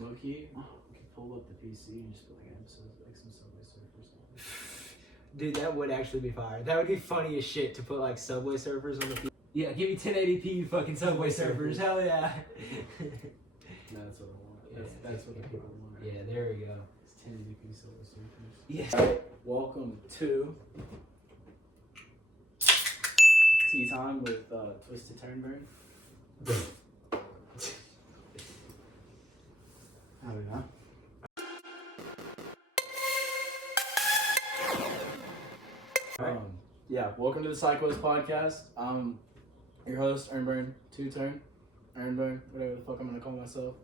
Low key, we could pull up the PC and just put like episodes like some Subway Surfers. Dude, that would actually be fire. That would be funny as shit to put like Subway Surfers on the PC. Yeah, give me 1080p, you fucking Subway Surfers. Hell yeah. That's what I want. That's what the people want. Yeah, there we go. It's 1080p Subway Surfers. Yes. Alright, welcome to Tea Time with Twisted Turnberg. How we go? Yeah, welcome to the Psychos podcast. I'm your host, Ernburn, Two-Turn, Ernburn, whatever the fuck I'm gonna call myself.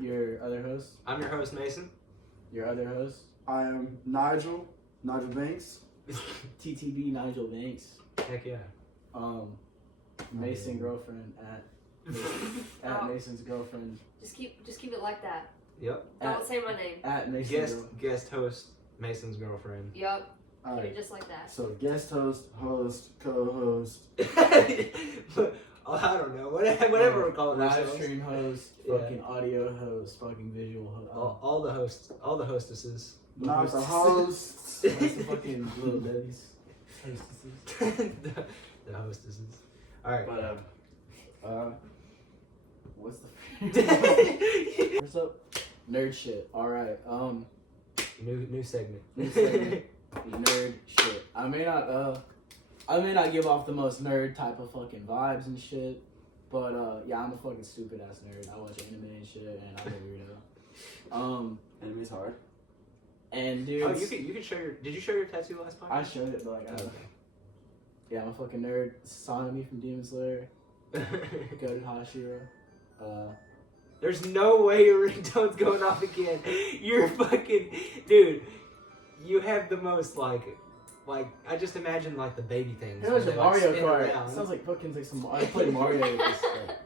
Your other host, I'm your host, Mason. your other host, I am Nigel Banks. TTB Nigel Banks. Heck yeah. Mason girlfriend at Mason's girlfriend Just keep it like that. Yep. Don't say my name. at Mason's Guest host, Mason's girlfriend. Yep. All Keep right. it just like that. So guest host, co-host. Oh, I don't know. Whatever we're calling live ourselves. stream host, Yeah. fucking audio host, fucking visual host. All the hosts, all the hostesses. Not the hosts. That's the fucking little daddies. Hostesses. the hostesses. All right. But what's the what's up? Nerd shit. All right. New segment. New segment. Nerd shit. I may not give off the most nerd type of fucking vibes and shit, but yeah, I'm a fucking stupid ass nerd. I watch anime and shit, and I'm a weirdo. Enemy's hard. And dude, Oh, you can show your. Did you show your tattoo last podcast? I showed it, but like, Okay. yeah, I'm a fucking nerd. Sanemi from Demon Slayer, Goated Hashira. There's no way your ringtone's going off again. You're fucking dude. You have the most like I just imagine like the baby things. It was when a they, like, Mario spin Kart. around. Sounds like fucking like some. I played Mario with this stuff.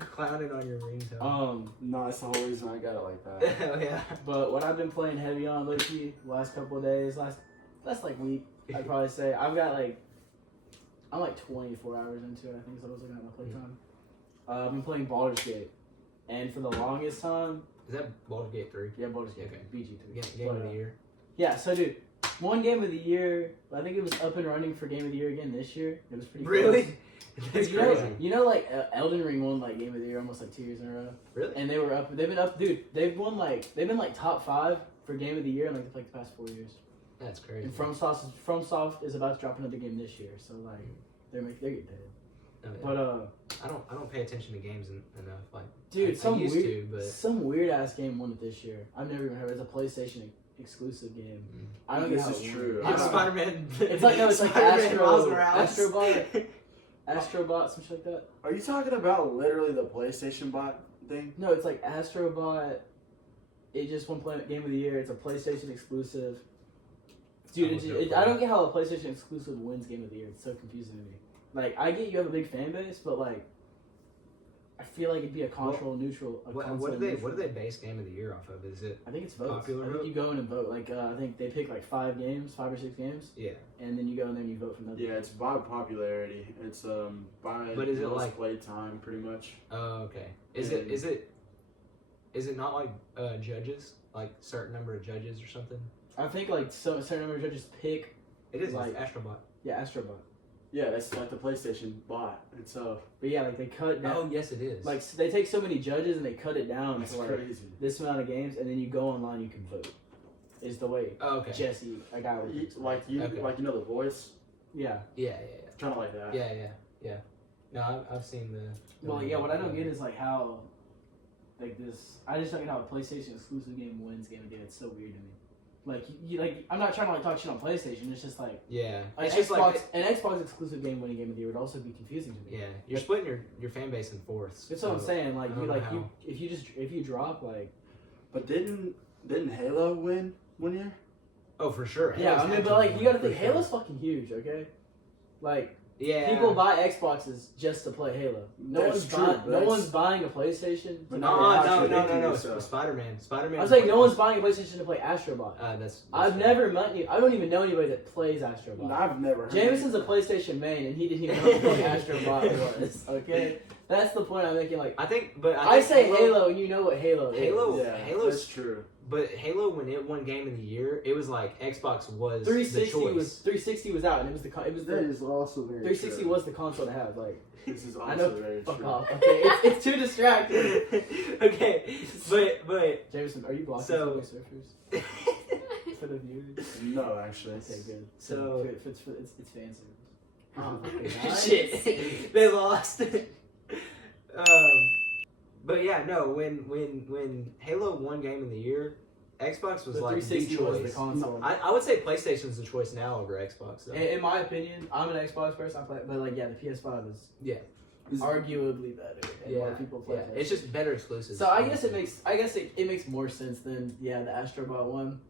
Clowning on your ringtone. No, that's the whole reason I got it like that. Hell yeah. But what I've been playing heavy on lately, last couple of days, last like week, I'd probably say I'm like 24 hours into it. I think so. I was looking at my playtime. I've been playing Baldur's Gate, and for the longest time, Is that Baldur's Gate 3? yeah, Baldur's Gate, Okay. BG3. Game of the year. Yeah, so dude, one game of the year. I think it was up and running for game of the year again this year. It was pretty. Really? close. That's You crazy. know, you know, like Elden Ring won like game of the year almost like 2 years in a row. Really? And they were up. They've been up, dude. They've been like top 5 for game of the year in like the past 4 years. That's crazy. And FromSoft is about to drop another game this year, so like they're getting paid. Oh, yeah. But I don't pay attention to games enough. Like, dude, I used to, but some weird ass game won it this year. I've never even heard. It's a PlayStation exclusive game. I don't get This how is it true. won. it's Spider-Man. It's like Miles Morales. Astrobot, some shit like that. Are you talking about literally the PlayStation bot thing? No, it's like Astrobot. It just won Game of the Year. It's a PlayStation exclusive. Dude, I don't get how a PlayStation exclusive wins Game of the Year. It's so confusing to me. Like, I get you have a big fan base, but like, I feel like it'd be a console neutral. What do they base Game of the Year off of? Is it? I think it's votes. Popular I think vote? you go in and vote. Like, I think they pick like 5 or 6 games, Yeah. and then you go in there and you vote from those. Yeah, it's by popularity. It's by But is it most like- play time, pretty much. Oh, okay. Is it not like judges, like certain number of judges or something? I think like a certain number of judges pick. It is Like- like Astrobot. Yeah, Astrobot. Yeah, that's like the PlayStation bot itself. But yeah, like they cut down. Oh yes, it is. Like they take so many judges and they cut it down That's to like crazy. this amount of games, and then you go online, you can vote. Is the way oh, okay. Jesse, a guy would. Like you, Okay. like you know the voice, Yeah. Yeah. kind of like that. Yeah. No, I've seen the. Well, yeah. What I don't get is like how, like this. I just don't get how a PlayStation exclusive game wins Game of the Year. It's so weird to me. Like you like, I'm not trying to like talk shit on PlayStation. It's just like Yeah. an It's just Xbox, like an Xbox exclusive game winning Game of the Year would also be confusing to me. yeah, you're splitting your fan base in fourths. That's what I'm so- saying. Like I you don't know like how. if you drop like. But didn't Halo win one year? Oh, for sure. Yeah, Halo's I mean, had but to like win, you gotta for think sure. Halo's fucking huge, okay? Like Yeah. people buy Xboxes just to play Halo. That's true, but No that's- one's buying a PlayStation. But No. So- Spider-Man. I was like, no one's buying a PlayStation to play Astrobot. That's I've never met you. I don't even know anybody that plays Astrobot. I've never heard Jameson's a of it. PlayStation main, and he didn't even know what Astrobot was. Okay, That's the point I'm making. Like, I think, but I think say Halo, and you know what Halo is. Yeah, Halo's that's true. But Halo, when it won Game of the Year, it was like Xbox was 360 the choice. was 360 was out, and it was the That is also very 360 true. was the console to have. Like, This is I know. also very fuck true. off. Okay, it's too distracting. Okay, but Jameson, are you blocking So- Subway Surfers for the viewers? No, actually. Okay, good. So- It's fan service. Oh, okay, shit, they lost. But yeah, no. When Halo won Game of the Year, Xbox was The like the 360 choice. was the console. I would say PlayStation's the choice now over Xbox. Though. In my opinion, I'm an Xbox person. I play, but like, yeah, the PS5 is arguably better. And more people play. yeah. It's just better exclusives. So I guess it makes more sense than the Astrobot one.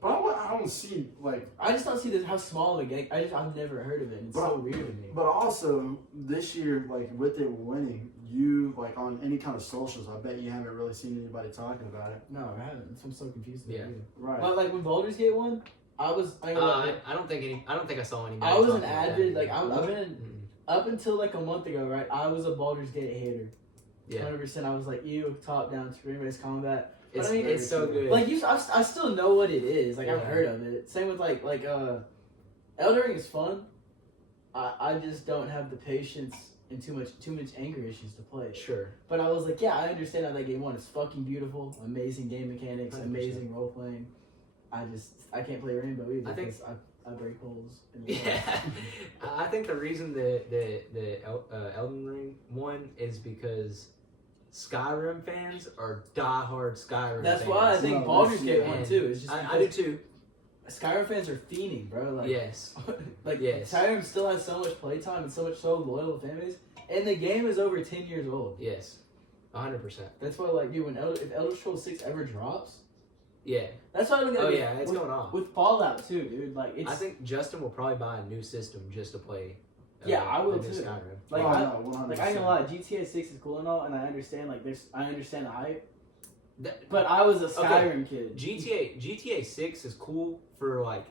But I don't see, like, I just don't see this how small of a game. I've never heard of it. It's so weird to me. but also this year, like, with it winning, you, like, on any kind of socials, I bet you haven't really seen anybody talking about it. No, I haven't. So I'm so confused. Yeah. Right. But like when Baldur's Gate won, I was. I don't think I saw anybody. I was an talking about avid that. like I've been up until like a month ago, right? I was a Baldur's Gate hater. Yeah, 100%. I was like, ew, top down stream-based combat. it's, I mean, it's so good. Like I still know what it is. Like I've Yeah. heard of it. Same with like Elden Ring is fun. I just don't have the patience and too much anger issues to play it. Sure. But I was like, yeah, I understand how that game won. It's fucking beautiful, amazing game mechanics, 100%. amazing role playing. I can't play Rainbow either I think- because I break holes. In the Yeah, I think the reason the Elden Ring won is because Skyrim fans are diehard Skyrim. That's fans. why I think No, Baldur's Gate And won too. It's just I do too. Skyrim fans are fiending, bro. Like, Yes. like Yes. Skyrim still has so much playtime and so loyal fan base, and the game is over 10 years old. Yes. 100%. That's why, like, dude, if Elder Scrolls 6 ever drops, Yeah. that's why I'm gonna. Oh yeah, it's going on. with Fallout too, dude. Like, it's I think Justin will probably buy a new system just to play. Yeah, I will the new too. Skyrim. like Oh, I, no, 100%. like I ain't gonna lie, GTA 6 is cool and all, and I understand I understand the hype. That- But I was a Okay. Skyrim kid. GTA 6 is cool for like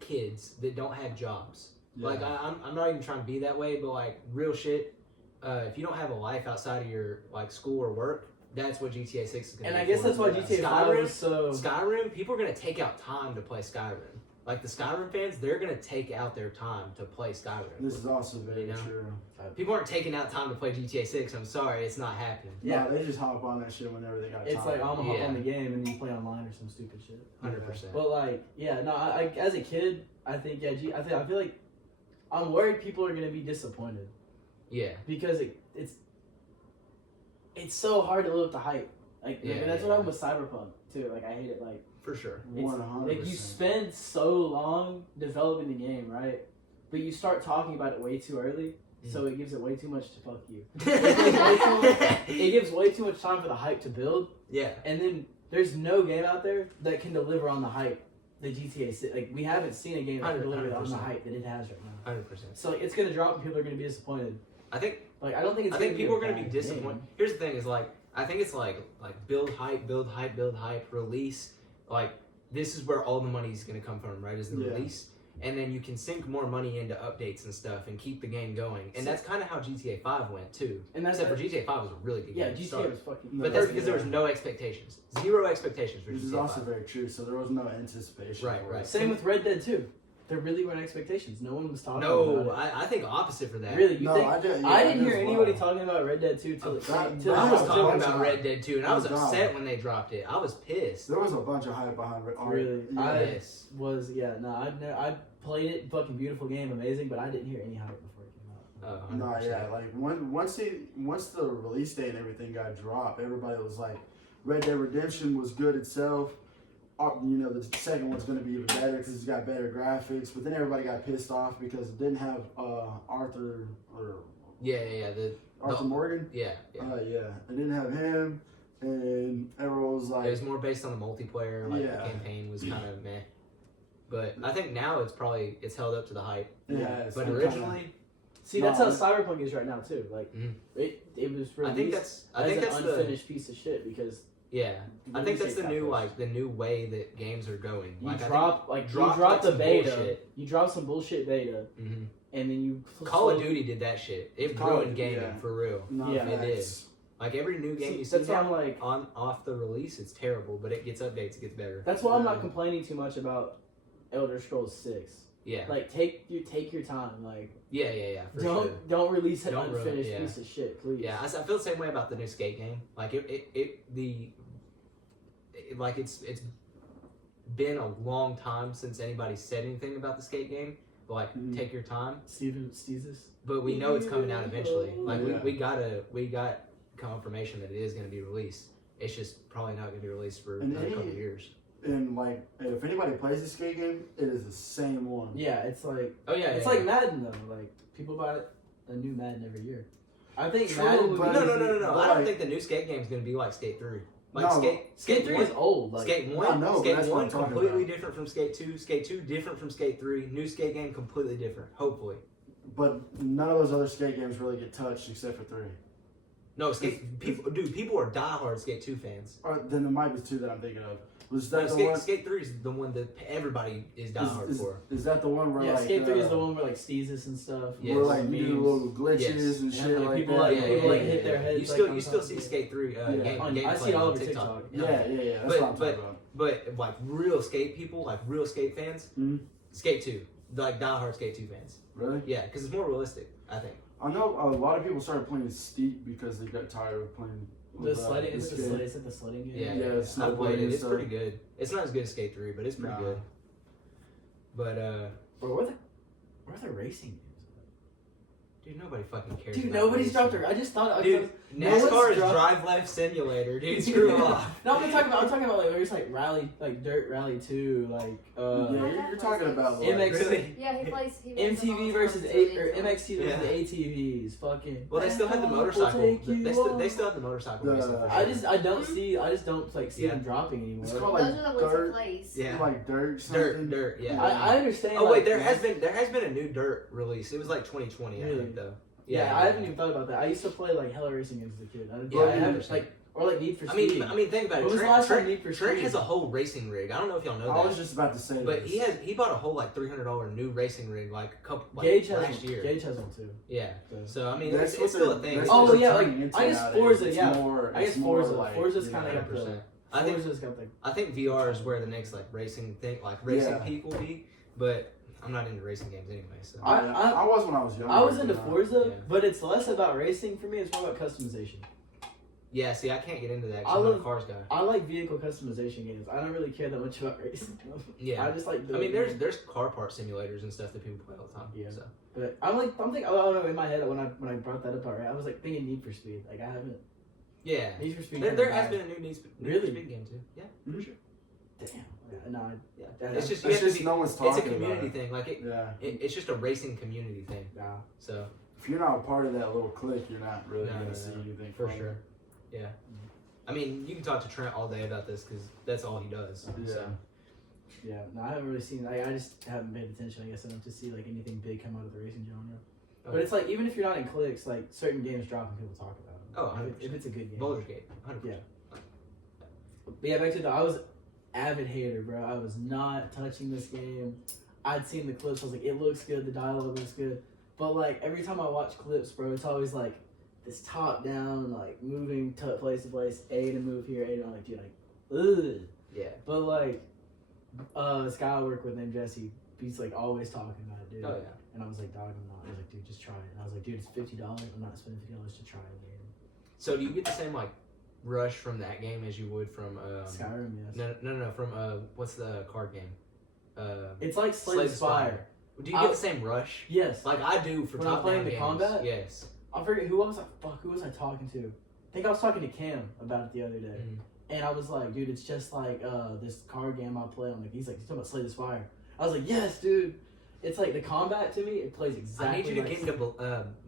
kids that don't have jobs. Yeah. Like I'm not even trying to be that way, but like real shit. If you don't have a life outside of your like school or work, that's what GTA 6 is gonna. And be I guess for. that's why Yeah. GTA 5 Skyrim- was so. Skyrim, people are gonna take out time to play Skyrim. Like the Skyrim fans, they're gonna take out their time to play Skyrim. This is also very You know? true. People aren't taking out time to play GTA 6. I'm sorry, it's not happening. Yeah. No, they just hop on that shit whenever they got It's time. like I'm gonna hop Yeah. on the game and you play online or some stupid shit. 100%. But like, yeah, no, I as a kid, I think I feel like I'm worried people are gonna be disappointed Yeah. because it's so hard to live up to hype. Like, Yeah, and that's yeah, what I'm with Cyberpunk too. Like I hate it. Like. For sure. 100%. Like you spend so long developing the game, right? But you start talking about it way too early, so it gives it way too much to fuck you. It gives way too much time for the hype to build, Yeah. and then there's no game out there that can deliver on the hype. The GTA 6, like we haven't seen a game that can deliver on the 100%. hype that it has right now. 100%. So like, it's gonna drop and people are gonna be disappointed. I think Like I don't think it's. I think gonna people are be a gonna be bad disappointed. game. Here's the thing: is like I think it's like build hype, release. Like this is where all the money is gonna come from, right? Is the Yeah. release, and then you can sink more money into updates and stuff and keep the game going. And that's kind of how GTA 5 went too. And that's Except for GTA 5 was a really good yeah, game. to GTA start. was fucking. No, But that's Yeah. because there was no expectations, zero expectations for Which is GTA also 5. very true. So there was no anticipation. Right, for it. right. Same with Red Dead 2. There really weren't expectations. No one was talking No, about it. I think opposite for that. Really, you No, think? I did. I didn't did hear as anybody well. talking about Red Dead 2 till it That- came. Till that I it was was dropped. talking dumb. about Red Dead 2, and I was Dumb. upset when they dropped it. I was pissed. There was a bunch of hype behind it. Really? Yeah. Yes. I played it, fucking beautiful game, amazing, but I didn't hear any hype before it came out. No, 100%. yeah, like once the release date and everything got dropped, everybody was like, Red Dead Redemption was good itself. You know, the second one's gonna be even better because it's got better graphics. But then everybody got pissed off because it didn't have Arthur The Morgan. yeah. Yeah, it didn't have him, and everyone was like, It was more based on the multiplayer. Like Yeah. the campaign was kind of meh. But I think now it's held up to the hype. yeah. it's But kinda- originally, See, No, that's how it- Cyberpunk is right now too. Like, Mhm. it was released I think that's as an the unfinished piece of shit because Yeah, I think that's Release date the new top like the new way that games are going. You Like, drop I think you dropped, drop like, the some beta. bullshit. You drop some bullshit beta, Mhm. and then you Call of Duty did that shit. It Call of ruined Duty, gaming yeah. for real. No, Yeah, it facts. Like every new game See, you see that's why I'm now like. on off the release, it's terrible, but it gets updates, it gets better. That's why I'm not Yeah. complaining too much about Elder Scrolls 6. Yeah, Like take your time. Like yeah, for don't sure. don't release an Don't ruin it, unfinished yeah. piece of shit, please. Yeah, I feel the same way about the new Skate game. Like it's been a long time since anybody said anything about the Skate game. But like, Mhm. take your time. Steven Steezus. But we know it's coming out eventually. Like Yeah. we got confirmation that it is going to be released. It's just probably not going to be released for And another any- couple of years. And like, if anybody plays the skate game, it is the same one. Yeah, it's like Oh yeah, it's yeah, like yeah. Madden though. Like people buy a new Madden every year. I think True, Madden would but- be No. But, I don't like- think the new Skate game is going to be like Skate 3. Like No, Skate 3 1, is old. Like Skate I 1, know, but Skate that's what 1 I'm talking completely about. different from Skate 2. Skate 2 different from Skate 3. New Skate game completely different. Hopefully. But none of those other skate games really get touched except for 3. No, people are diehard Skate 2 fans. Or then there might be 2 that I'm thinking of. Was that No, the one? Skate 3 is the one that everybody is diehard Is, for. is that the one where yeah, like Skate 3 is the one where like Steezus and stuff. Yes. where like you do memes. little glitches Yes. and Yeah, shit like, like people that? like Yeah, people yeah, like yeah, hit their yeah. heads. You like, still on you still top see of it. Skate 3 Yeah. gameplay I see it all on over TikTok. TikTok. Yeah. That's But- what I'm talking about. But like real skate people, like real skate fans, Mhm. Skate 2, like diehard Skate 2 fans. Really? Yeah, because it's more realistic, I think. I know a lot of people started playing Steep because they got tired of playing. The with, sledding, with is skate. it the sledding game? Yeah, Yeah, yeah. it's I not played it. playing It's stuff. pretty good. It's not as good as Skate 3, but it's pretty Nah. good. But Bro, where are the racing games? dude, nobody fucking cares. Dude, about nobody's dropped racing. it. I just thought. Dude, no one's NASCAR is dropped- Drive Left Simulator, dude. Screw off. No, I'm talking about like there's like Rally, like Dirt Rally 2, like Yeah, you're talking about like, MX Really? Yeah, he plays MTV versus MXT versus Yeah. the ATVs. Fucking. Well, they still have the That will motorcycle. take you They on. still have the motorcycle The- racing. for I sure. just don't like see Yeah. them dropping anymore. It's called Those like are the ones dirt, he plays. Yeah. like dirt, something. Dirt, yeah. I understand. Oh like, wait, there has been a new Dirt release. It was like 2020, I Really? think though. Yeah, I haven't even thought about that. I used to play like hella racing games as a kid. Yeah, I haven't 100%. like or like Need for I Speed. mean, think about it. When was the Trent, last time Trent, Need for Trent Speed? has a whole racing rig. I don't know if y'all know I that. was just about to say But this. he bought a whole like $300 new racing rig like a couple like Gage has last one. year. Gage has one too. Yeah. So. So I mean, That's it's what still a they're- thing. that's Oh, what they're yeah, like, turning into I guess nowadays. Forza, It's yeah. more- I guess it's more Forza. like, Forza's you kind know, of got the. 100%. I think Forza's got the. I think VR is where the next like racing thing, like racing Yeah. peak will be. But I'm not into racing games anyway. So I was when I was younger. I was into you know. Forza, Yeah. but it's less about racing for me. It's more about customization. yeah, see, I can't get into that. 'cause I I'm not a love- cars guy. I like vehicle customization games. I don't really care that much about racing. Yeah. I just like. I mean, there's car part simulators and stuff that people play all the time. Yeah. So. But I'm thinking. I don't know. In my head, when I brought that up, right, I was like thinking Need for Speed. Like I haven't. Yeah. Need for Speed. There has been a new Need for Really? Speed game too. Yeah, for sure. Damn. Yeah, no. Yeah. That- It's just It's you have to just be. no one's It's a talking community about it. thing. Like Yeah. it's just a racing community thing. Nah. So If you're not a part of that little clique, you're not really No, gonna no, see no. anything for from sure. Yeah. I mean, you can talk to Trent all day about this because that's all he does. it. Yeah. So. Yeah. No, I haven't really seen. I just haven't paid attention. I guess enough to see like anything big come out of the racing genre. Oh. But it's like even if you're not in cliques, like certain games drop and people talk about them. Oh, if it's a good game. Baldur's Gate, 100%. Yeah. But yeah, back to I was avid hater, bro. I was not touching this game. I'd seen the clips. I was like, it looks good. The dialogue looks good. But like every time I watch clips, bro, it's always like this top down, like moving place to place, A to move here, A to I'm like, dude, like, ugh. Yeah. But like, this guy I work with named Jesse, he's like always talking about it, dude. Oh yeah. And I was like, dog, I'm not. He was like, dude, just try it. And I was like, dude, it's $50. I'm not spending $50 to try a game. So do you get the same like rush from that game as you would from Skyrim, yes. no from what's the card game? It's like Slay the Spire. Do you get the same rush? Yes. Like I do for When I'm top playing down the games. combat? Yes. I forget who was I talking to? I think I was talking to Cam about it the other day. Mhm. And I was like, dude, it's just like this card game I play on. Like, he's talking about Slay the Spire. I was like, yes, dude. It's like the combat to me. It plays exactly. I need you to like get into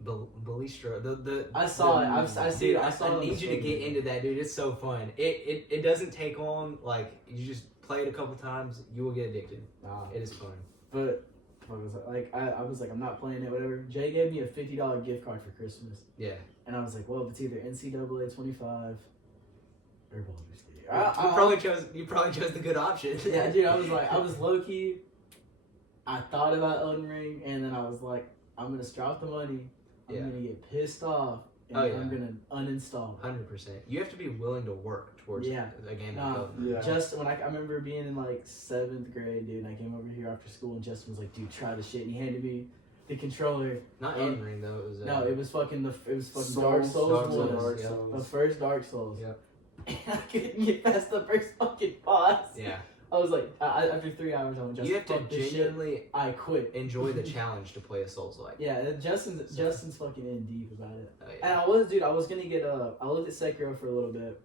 Ballistra. The I saw it. I see dude, it. I saw it on need the you to get screen. into that, dude. It's so fun. It doesn't take long. Like you just play it a couple times, you will get addicted. Nah. It is fun. But what was it? Like I was like, I'm not playing it. Whatever. Jay gave me a $50 gift card for Christmas, Yeah. and I was like, well, if it's either NCAA 25 or Baldur's Gate. You probably chose the good option. Yeah, dude, I was low key. I thought about Elden Ring, and then I was like, I'm gonna drop the money. I'm gonna get pissed off, and I'm gonna uninstall it. 100%. You have to be willing to work towards a game like Elden Ring. Just when I remember being in like 7th grade, dude, and I came over here after school, and Justin was like, "Dude, try the shit," and he handed me the controller. Not Elden Ring though. It was fucking Dark Souls the first Dark Souls. Yep. And I couldn't get past the first fucking boss. Yeah. I was like, after 3 hours, I went, Justin, You have to genuinely I quit. enjoy the challenge to play a Souls-like. Yeah, Justin's fucking in deep about it. Oh, yeah. And I was gonna get I looked at Sekiro for a little bit.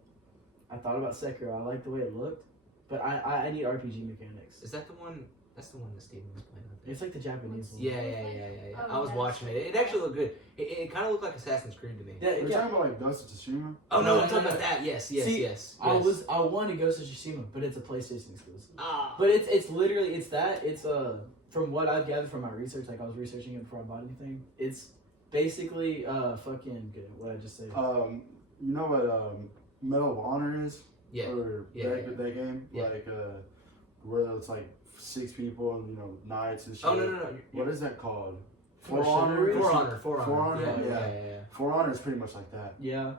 I thought about Sekiro. I liked the way it looked, but I need RPG mechanics. Is that the one? That's the one that Steven was playing. I think. It's like the Japanese one. Yeah. Oh, I was yeah, watching it. It actually looked good. It kind of looked like Assassin's Creed to me. Yeah, We're talking about like Ghost of Tsushima. Oh No, no, I'm talking no. about that. Yes. See, I wanted Ghost of Tsushima, but it's a PlayStation exclusive. Ah. But it's literally that. It's from what I've gathered from my research, like I was researching it before I bought anything. It's basically fucking good. What I just say. You know what Medal of Honor is? Yeah. Or that game? Yeah. Like where it's like 6 people and knights and shit. Oh no. What is that called? For Honor? For For Honor. Honor? Yeah. For Honor is pretty much like that. Yeah.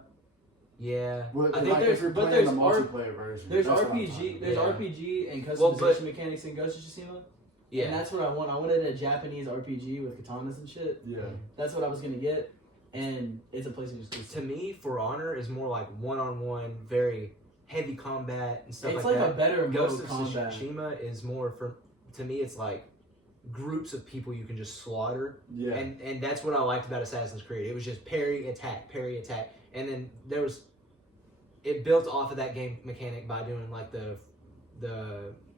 Yeah. But I think if you're playing the multiplayer version. There's that's what I'm RPG. talking There's about. RPG and Well, customization mechanics in Ghost of Tsushima. Yeah. And that's what I want. I wanted a Japanese RPG with katanas and shit. Yeah. That's what I was gonna get, and it's a PlayStation exclusive. To me, For Honor is more like one-on-one, very heavy combat and stuff It's like like that. a better Ghost mode of combat. Tsushima is more to me, it's like groups of people you can just slaughter. Yeah. And that's what I liked about Assassin's Creed. It was just parry, attack, and then it built off of that game mechanic by doing like the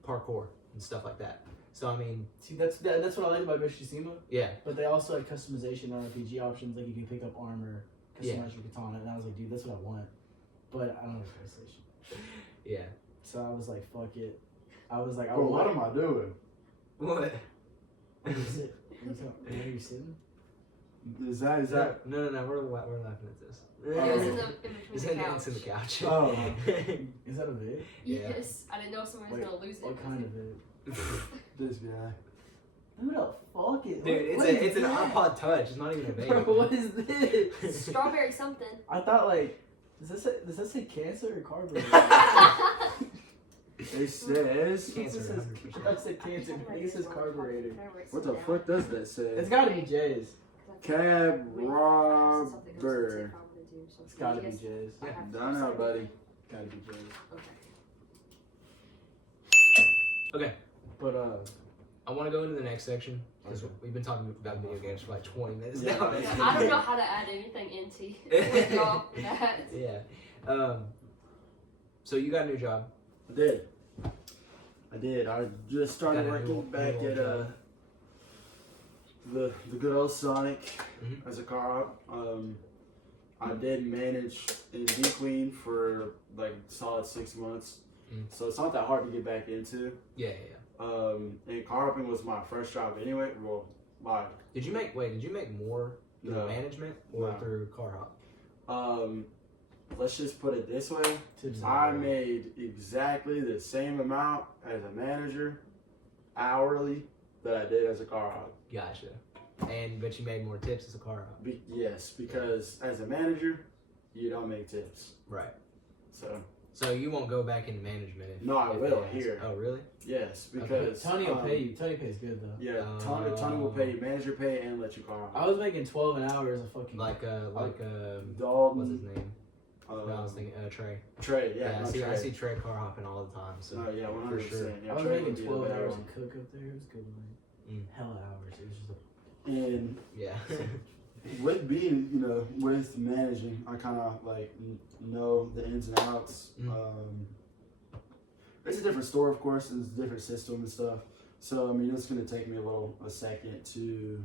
parkour and stuff like that. So I mean, See, that's what I like about Ghost of Tsushima. yeah, But they also had customization and RPG options, like you can pick up armor, customize Yeah. your katana, and I was like, dude, that's what I want. But I don't have a PlayStation, yeah. so I was like, fuck it. I was like, I Well, what want. am I doing? What? Where are you sitting? Is that? No. We're laughing at this. It was in between It's the in, couch. it's in the couch. Oh. Is that a vid? Yeah. Yes, I didn't know someone was Wait, gonna lose it. What kind of vid? This guy. Who the fuck is? Dude, what it's is an that? iPod Touch. It's not even a Bro, baby. what is this? Strawberry something. I thought like, does that say cancer or carburetor? It says. Cancer, It says, 100%. I thought it said cancer. I think it says carburetor. What the fuck does that say? It's gotta be Jay's. Cab robber. It's gotta be Jay's. Don't know, buddy. Gotta be Jay's. Okay, But I want to go into the next section because we've been talking about video games for like 20 minutes Yeah. now. I don't know how to add anything into with y'all. That. Yeah. So you got a new job. I did. I just started Got a working new back old at job. the good old Sonic Mhm. as a car op. I did manage in D-Queen for like solid 6 months, so it's not that hard to get back into. Yeah. And car hopping was my first job anyway. Well, Did you make more through No. management or No. through car hop? let's just put it this way. I made exactly the same amount as a manager hourly that I did as a car op. Gotcha. But you made more tips as a car hop. Yes, because as a manager, you don't make tips. Right. So you won't go back into management if No, I if will it has- here. Oh, really? yes, But because Tony will pay you. Tony pays good though. Yeah, Tony will pay you manager pay and let you car I op. was making 12 an hour as a fucking. Like what's Dalton, his name? No, I was thinking Trey. Trey. Yeah, I no, see. Trey. I see Trey car hopping all the time. So No, yeah, 100%. for sure. Yeah, I was Trey making would be the 12 better hours one. in cook up there. It was good money. Hella hours. It was just And yeah. with being, with managing, I kind of like know the ins and outs. It's a different store, of course, and it's a different system and stuff. So I mean, it's gonna take me a second to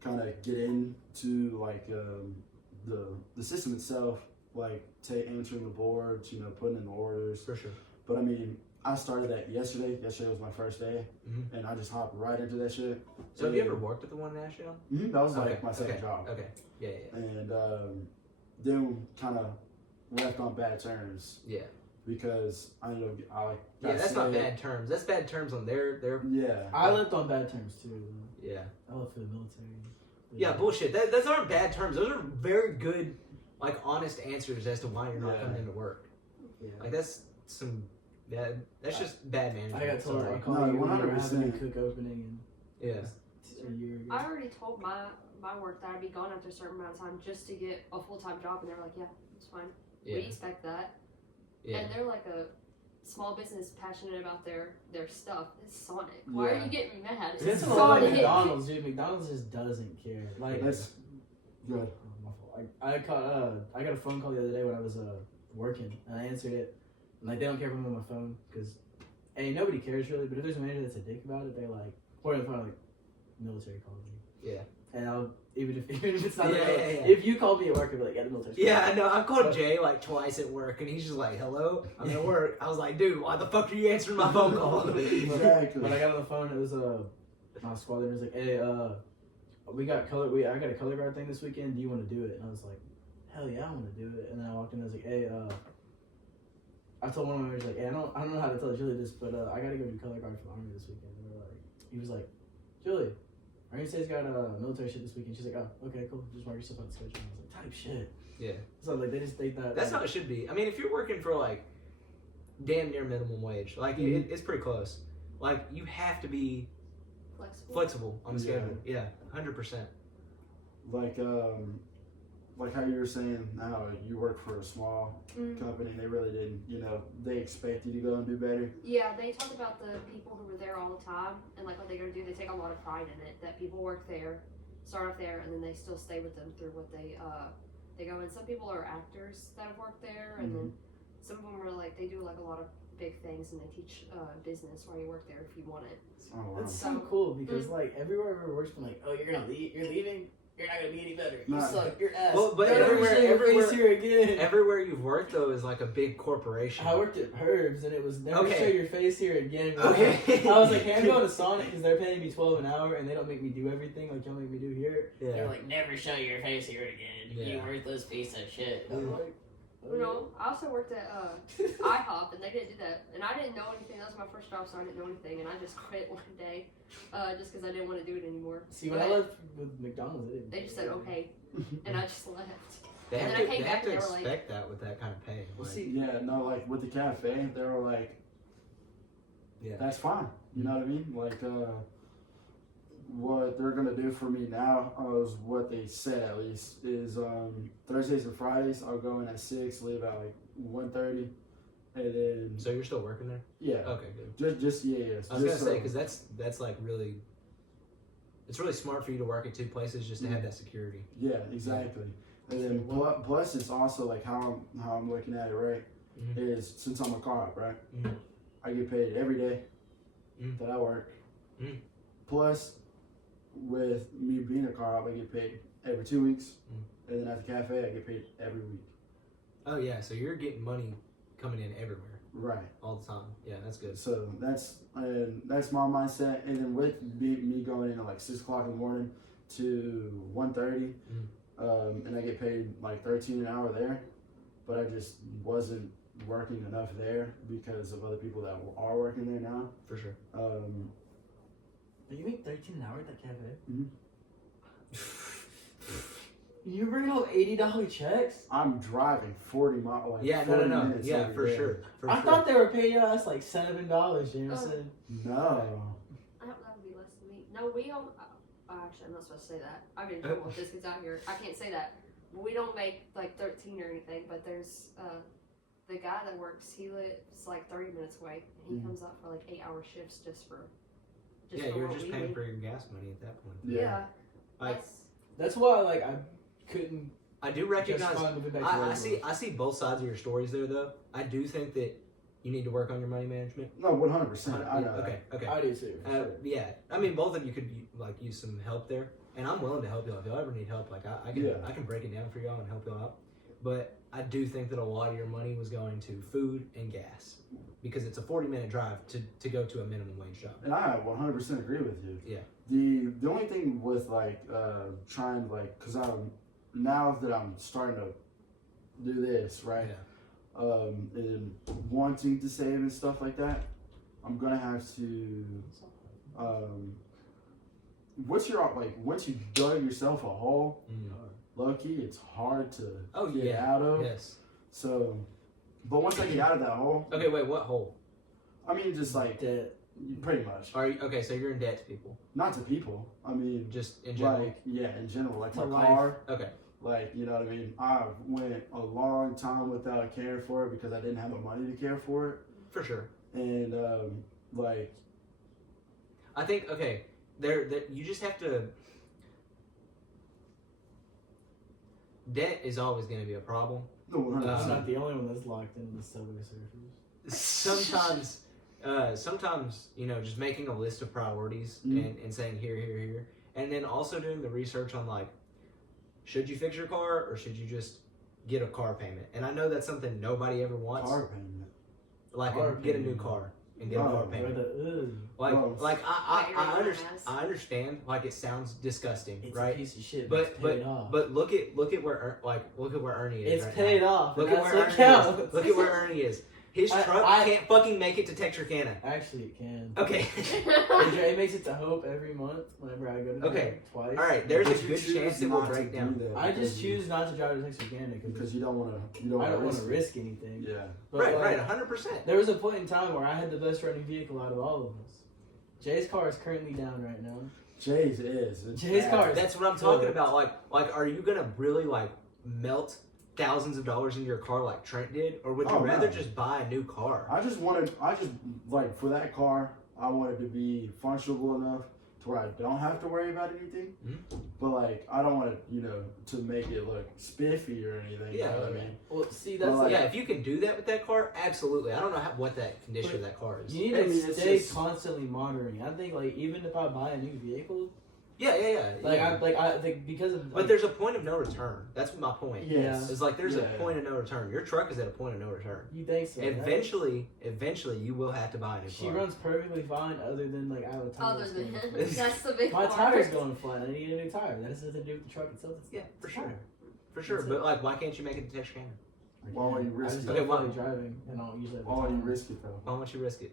kind of get into like the system itself, like answering the boards, putting in the orders. For sure. But I mean, I started that yesterday. Yesterday was my first day, and I just hopped right into that shit. So have you ever worked at the one in Asheville? That was like my second job. Okay. Yeah. And then kind of left on bad terms. Yeah. because I like. Yeah, that's not say- bad terms. That's bad terms on their Yeah. I lived on bad terms too. yeah. I left for the military. Yeah, bullshit. Those aren't bad terms. Those are very good, like, honest answers as to why you're not Yeah. coming into work. Yeah. Like, that's some bad. That's just bad management. I got told Sorry. I'll call No, you when we're having a 100%. cook opening Yeah. in a year ago. I already told my work that I'd be gone after a certain amount of time just to get a full time job, and they were like, "Yeah, it's fine. We Yeah. expect that." Yeah. And they're like a small business passionate about their stuff. It's Sonic. Why are Yeah. you getting mad? It's It's a lot like Sonic. McDonald's, dude. McDonald's just doesn't care. Like That's good. Oh, my fault. I got a phone call the other day when I was working, and I answered it. And, like, they don't care if I'm on my phone because, nobody cares really. But if there's a manager that's a dick about it, they like, or on the phone, like, military called me. Yeah. And I'll even if it's not, Yeah, yeah. if you call me at work, I'll be like, yeah, the military. Yeah, I know. I've called Jay like twice at work, and he's just like, "Hello, I'm at work." I was like, "Dude, why the fuck are you answering my phone call?" Exactly. When I got on the phone, it was my squad leader was like, "Hey, I got a color guard thing this weekend. Do you want to do it?" And I was like, "Hell yeah, I want to do it." And then I walked in, and I was like, "Hey, I told one of my members like, hey, I don't know how to tell Julie this, but I gotta go do color guard for the army this weekend." And he was like, "Julie, Army State's got military shit this weekend." She's like, "Oh, okay, cool. Just mark yourself on the schedule." And I was like, "Type shit." Yeah. So like they just think that. That's how it should be. I mean, if you're working for like damn near minimum wage, like it's pretty close. Like you have to be flexible on the Yeah. schedule. Yeah, 100%. Like how you were saying how you work for a small company, they really didn't, they expect you to go and do better. Yeah, they talk about the people who were there all the time and like what they're gonna do. They take a lot of pride in it. That people work there, start off there, and then they still stay with them through what they go. And some people are actors that have worked there, and then some of them are like they do like a lot of big things, and they teach business while you work there if you want it. Oh, wow. It's so cool because like everywhere I've ever worked, been like, "Oh, you're leaving. You're not gonna be any better. You Nah. suck. You're ass." Well, but Don't ever everywhere- show your face everywhere- here again. Everywhere you've worked though is like a big corporation. I worked at Herbs and it was never Okay. show your face here again. Okay. I was like, hey, I'm going to Sonic because they're paying me $12 an hour and they don't make me do everything like y'all make me do here. Yeah. They're like, never show your face here again. You Yeah. worthless piece of shit. Yeah. I'm like, You know, I also worked at IHOP, and they didn't do that. And I didn't know anything. That was my first job, so I didn't know anything. And I just quit one day, just because I didn't want to do it anymore. See, when I left with McDonald's, They just said okay, and I just left. They And have then I to, came they back have to and they were like- expect that with that kind of pay. Well, Like, see, Yeah, no, like with the cafe, they were like, Yeah. that's fine. You know what I mean? Like, what they're gonna do for me now is what they said at least is Thursdays and Fridays I'll go in at 6, leave at like 1:30, and then so you're still working there? yeah, Okay, good. just yeah. I was gonna say because that's like really, it's really smart for you to work at two places just to have that security. yeah, exactly. And then plus it's also like how I'm looking at it, right? Mhm. Is since I'm a car op, right? Mhm. I get paid every day Mhm. that I work. Mhm. Plus, with me being a car op, I get paid every 2 weeks, and then at the cafe, I get paid every week. Oh yeah, so you're getting money coming in everywhere Right. all the time. Yeah, that's good. So that's my mindset. And then with me going in at like 6 o'clock in the morning to 1:30, and I get paid like 13 an hour there, but I just wasn't working enough there because of other people that are working there now. For sure. But you make $13 an hour at that cafe? Mhm. You're bringing home $80 checks? I'm driving 40 miles. Like Yeah, 40 no. minutes Yeah, every for day. sure. For I sure. thought they were paying us like $7, Jameson. No. I hope that would be less than me. No, we don't. Actually, I'm not supposed to say that. I'm in trouble if this gets out here. I can't say that. We don't make like 13 or anything, but there's the guy that works. He lives like 30 minutes away, and he comes out for like 8-hour shifts just for. Yeah, for you were what just we paying need. for your gas money at that point. Yeah. Like, That's why like I couldn't I do recognize. justify moving back to I Rosewood. see both sides of your stories there, though. I do think that you need to work on your money management. No, 100%. I know. Okay, okay. I do too. for sure. Yeah, I mean, both of you could like use some help there, and I'm willing to help y'all if y'all ever need help. Like I can break it down for y'all and help y'all out. But I do think that a lot of your money was going to food and gas because it's a 40-minute drive to go to a minimum wage job. And I 100% agree with you. Yeah. The only thing with like trying like because now that I'm starting to do this right, and wanting to save and stuff like that, I'm gonna have to. Once you dug yourself a hole, low key, it's hard to get out of. Yes. So, but once I get out of that hole, Okay, wait, what hole? I mean, just like Debt. pretty much, Are you okay? So you're in debt to people, not to people. I mean, just in general. like in general, like To my life. car. Okay. Like, you know what I mean? I went a long time without caring for it because I didn't have the money to care for it. For sure. And, like, I think there you just have to. Debt is always going to be a problem. no, 100%. I'm not the only one that's locked into the Subway Surfers. Sometimes just making a list of priorities Mhm. and saying here, and then also doing the research on like, should you fix your car or should you just get a car payment? And I know that's something nobody ever wants. Car payment. Like Car get a new payment. car and get a Oh, car Or payment. the, Like Bro. like What everyone has. I understand. Like it sounds disgusting, it's right? a piece of shit, But but it's paid off. But look at where Ernie is. It's right paid now. off. Look and at that's where what Ernie is. counts. Look at where Ernie is. His I- truck I- can't fucking make it to Texarkana. Actually, it can. Okay. It makes it to Hope every month whenever I go to Okay. there twice. All right. There's But a you good choose chance it will not to break do down. that I because just choose not to drive to Texarkana because you don't want to. I don't want to risk anything. Yeah. But Right. like, Right. 100%. There was a point in time where I had the best running vehicle out of all of us. Jay's car is currently down right now. Jay's is. It's Jay's bad. car is- That's what I'm talking about. Like, are you gonna really like melt thousands of dollars into your car like Trent did, or would you Oh, rather no. just buy a new car? I just like for that car, I wanted to be functional enough to where I don't have to worry about anything. Mhm. But like, I don't want to, to make it look spiffy or anything. Yeah, you know what I yeah. mean? Well, see, that's Well, like, Yeah, if you can do that with that car, absolutely. I don't know what that condition of that car is. you need I to mean, it's stay just- constantly monitoring. I think like even if I buy a new vehicle, Yeah. I think because of But there's a point of no return. That's my point. Yes. It's like there's Yeah, a point of no return. Your truck is at a point of no return. you think so. right? Eventually, you will have to buy a new She car. runs perfectly fine, other than like I have a tire. Other that's than going flat. that's the big My part. tire's going flat. I need a new tire. That has nothing to do with the truck itself. It's Yeah, for it's sure. tire. For sure. That's But it. like, why can't you make it to Texarkana? Why would you I risk just it? Okay, don't why- feel like driving, and I don't usually have a Why would you tire. risk it though? Why don't you risk it?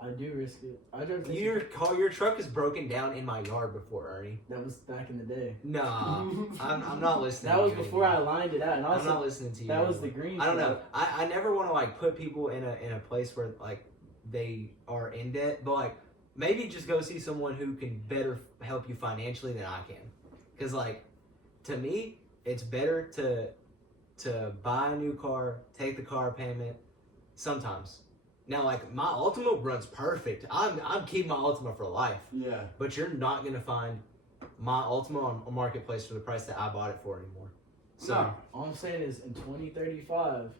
I do risk it. I drive to Your truck is broken down in my yard before, Ernie. That was back in the day. Nah, I'm not listening. That to was you before I anymore. lined it out, and I'm also not listening to you. that was the anymore. green. I don't know. truck. I never want to like put people in a place where like they are in debt, but like maybe just go see someone who can better help you financially than I can. Because like to me, it's better to buy a new car, take the car payment. Sometimes. Now, like my Ultima runs perfect. I'm keeping my Ultima for life. Yeah. But you're not gonna find my Ultima on a marketplace for the price that I bought it for anymore. So No. All I'm saying is, in 2035,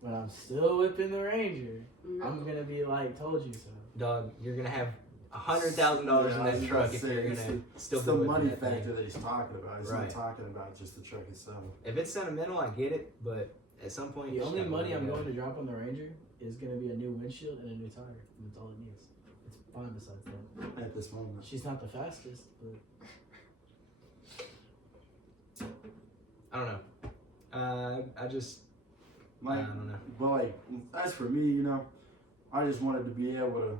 when I'm still whipping the Ranger, No. I'm gonna be like, "Told you so." dog, you're gonna have $100,000 Yeah, in I that was truck about if to you're say, gonna still It's be the whipping money that thing. factor that he's talking about. He's Right. not talking about just the truck itself. If it's sentimental, I get it, but at some point, The you only just money gotta I'm let it going to drop on the Ranger is gonna be a new windshield and a new tire. And that's all it needs. It's fine besides that. At this moment. She's not the fastest, but go. I don't know. I just Like, I don't know. but like, as for me, I just wanted to be able to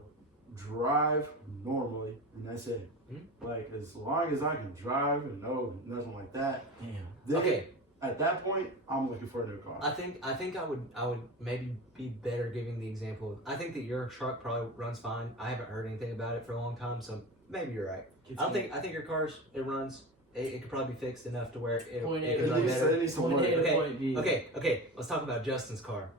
drive normally, and that's it. Mhm. Like, as long as I can drive and nothing like that. damn. Then Okay. At that point, I'm looking for a new car. I think I would maybe be better giving the example of, I think that your truck probably runs fine. I haven't heard anything about it for a long time, so maybe you're right. I think your car's it runs. It could probably be fixed enough to where it Point A could to run B. better. It needs some Point work. A to Okay, point B. Okay, let's talk about Justin's car.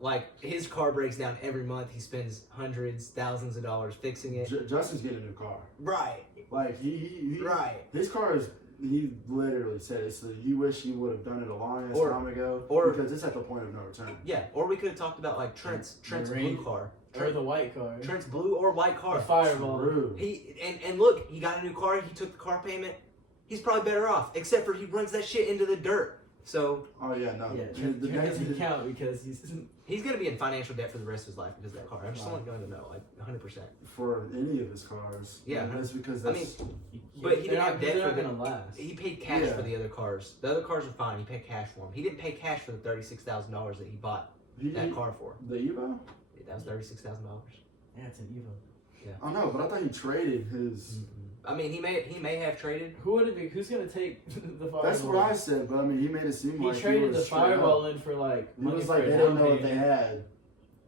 Like, his car breaks down every month. He spends hundreds, thousands of dollars fixing it. Justin's getting a new car. Right, Like, he right. his car is. He literally said it. So he wished he would have done it a long Or- time ago. or- because it's at the point of no return. Yeah, or we could have talked about, like, Trent's Marine. blue car. Or the white car. Trent's blue or white The car. Fireball. True. And look, he got a new car. He took the car payment. He's probably better off, except for he runs that shit into the dirt. So Oh yeah, no. Yeah, The Trent next- doesn't count because he's. he's gonna be in financial debt for the rest of his life because of that car. I just Right. want going to know, like 100%. for any of his cars. Yeah. And that's because I that's. But he didn't have debt They're for not gonna last. He paid cash Yeah. for the other cars. The other cars are fine. He paid cash for them. He didn't pay cash for the $36,000 that he bought that car for. The Evo? That was $36,000. Yeah, it's an Evo. I know, but I thought he traded his. I mean, he may have traded. Who would it be? Who's gonna take the Fireball? That's what I said, but I mean, he made it seem He like traded was the straight Fireball up. in for like. He money was for like a they down didn't know what they payment. had.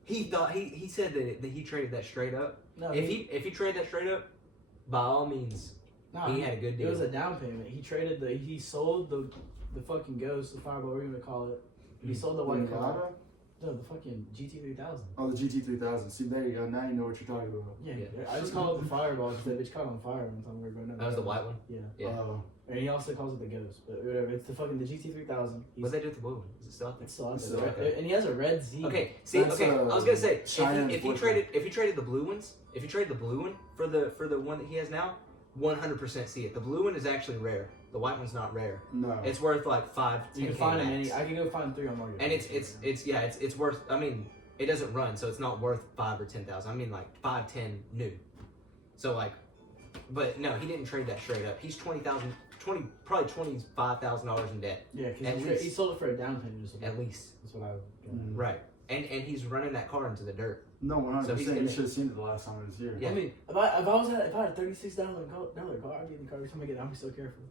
He thought he said that he traded that straight up. No, If he traded that straight up, by all means, no, he had a good It deal. was a down payment. He sold the fucking Ghost, the Fireball, we're gonna call it. He sold the white car. Nevada? No, the fucking GT3000. Oh, the GT3000. See, there you go. Now you know what you're talking about. Yeah, Yeah. I just call it the Fireball because that bitch caught on fire one time. We were going down That was the white one. Yeah. Yeah. And he also calls it the Ghost, but whatever. It's the GT3000. What they do with the blue one? Is it still out there? It's still out It's there. still out there. And he has a red Z. Okay, see, That's, I was gonna say Cheyenne's if he boyfriend. traded the blue ones, if he traded the blue one for the one that he has now, 100% see it. The blue one is actually rare. The white one's not rare. No. It's worth like 5, 10 You can find him max. I can go find 3 on Market. And it's worth. I mean, it doesn't run, so it's not worth 5 or 10,000. I mean, like 5, 10 new. So like, but no, he didn't trade that straight up. He's probably $25,000 in debt Yeah, at because least. he sold it for a down payment. Just at least. That's what I. Mm. Right, and he's running that car into the dirt. No, 100%. So he's You gonna- should have seen it the last time it was here. Yeah. I mean, if I had a $36 car, I'd be in the car. Somebody get. I'd be so careful.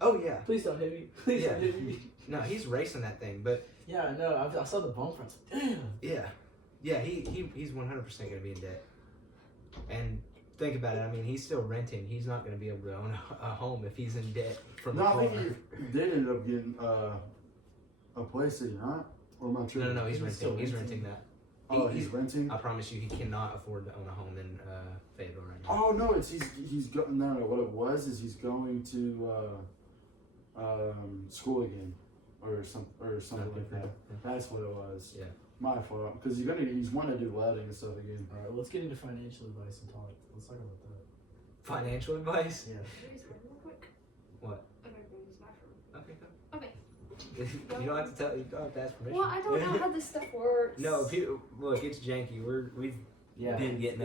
Oh yeah. Please don't hit me. Please Yeah. don't hit me. No, he's racing that thing, but Yeah, I know. I saw the bumper. I was like, damn. yeah, he's 100% gonna be in debt. And think about it. I mean, he's still renting. He's not gonna be able to own a home if he's in debt from No, the I car. think he did end up getting a PlayStation, right? Or am I tripping? No, he's He's still renting. He's renting. renting that. Oh, He- he's renting. I promise you, he cannot afford to own a home in Fayetteville right now. Oh no, it's he's going. No, what it was is he's going to school again, or something Okay, like that. yeah. That's what it was. Yeah. My fault, because he's wanting to do welding and stuff again. All right, let's get into financial advice and talk. Let's talk about that. Financial advice? Yeah. Real quick. What? I'm gonna go use the bathroom. Okay, go. Okay. You don't have to tell. You don't have to ask permission. Well, I don't know how this stuff works. No, look, it's janky. We've Yeah. been getting